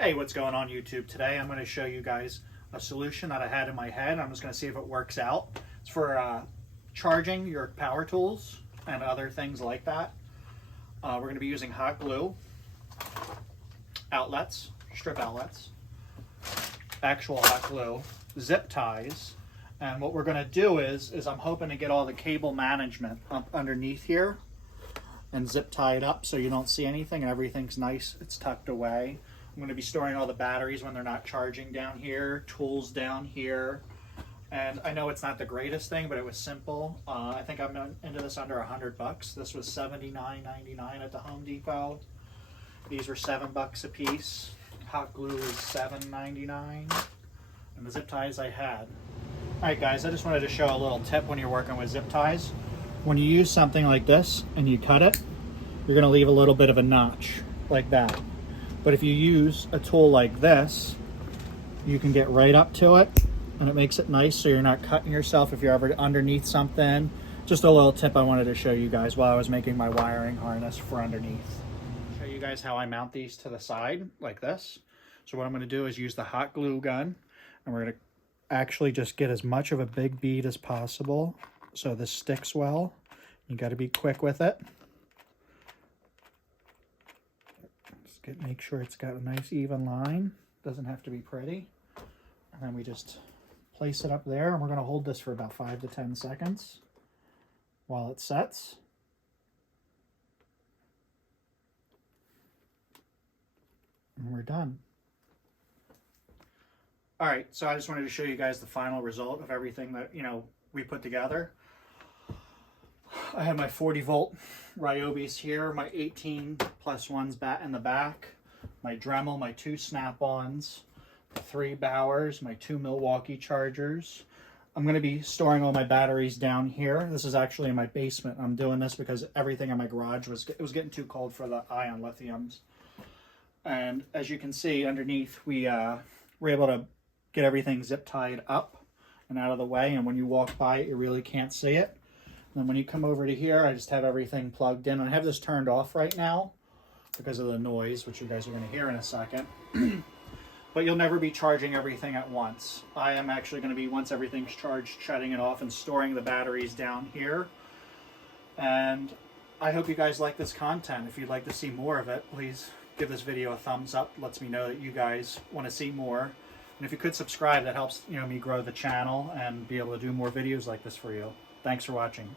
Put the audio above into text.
Hey, what's going on YouTube? Today I'm going to show you guys a solution that I had in my head. I'm just going to see if it works out. It's for charging your power tools and other things like that. We're going to be using hot glue, outlets, strip outlets, actual hot glue, zip ties, and what we're going to do is I'm hoping to get all the cable management up underneath here and zip tie it up so you don't see anything and everything's nice, it's tucked away. I'm going to be storing all the batteries when they're not charging down here, tools down here, and I know it's not the greatest thing, but it was simple. I think I'm into this under $100. This was $79.99 at the Home Depot. These were $7 a piece. Hot glue is $7.99, and the zip ties I had. All right, guys, I just wanted to show a little tip when you're working with zip ties. When you use something like this and you cut it, you're going to leave a little bit of a notch like that. But if you use a tool like this, you can get right up to it and it makes it nice so you're not cutting yourself if you're ever underneath something. Just a little tip I wanted to show you guys while I was making my wiring harness for underneath. Show you guys how I mount these to the side like this. So what I'm going to do is use the hot glue gun, and we're going to actually just get as much of a big bead as possible so this sticks well. You got to be quick with it. Make sure it's got a nice even line. Doesn't have to be pretty. And then we just place it up there, and we're going to hold this for about 5 to 10 seconds while it sets. And we're done. All right, so I just wanted to show you guys the final result of everything that, we put together. I have my 40 volt Ryobis here, my 18+1s bat in the back, my Dremel, my 2 snap-ons, 3 Bowers, my 2 Milwaukee chargers. I'm going to be storing all my batteries down here. This is actually in my basement. I'm doing this because everything in my garage was getting too cold for the ion lithiums. And as you can see underneath, we were able to get everything zip tied up and out of the way, and when you walk by it, you really can't see it. And then when you come over to here, I just have everything plugged in. I have this turned off right now because of the noise, which you guys are going to hear in a second. But you'll never be charging everything at once. I am actually going to be, once everything's charged, shutting it off and storing the batteries down here. And I hope you guys like this content. If you'd like to see more of it, please give this video a thumbs up. It lets me know that you guys want to see more. And if you could subscribe, that helps me grow the channel and be able to do more videos like this for you. Thanks for watching.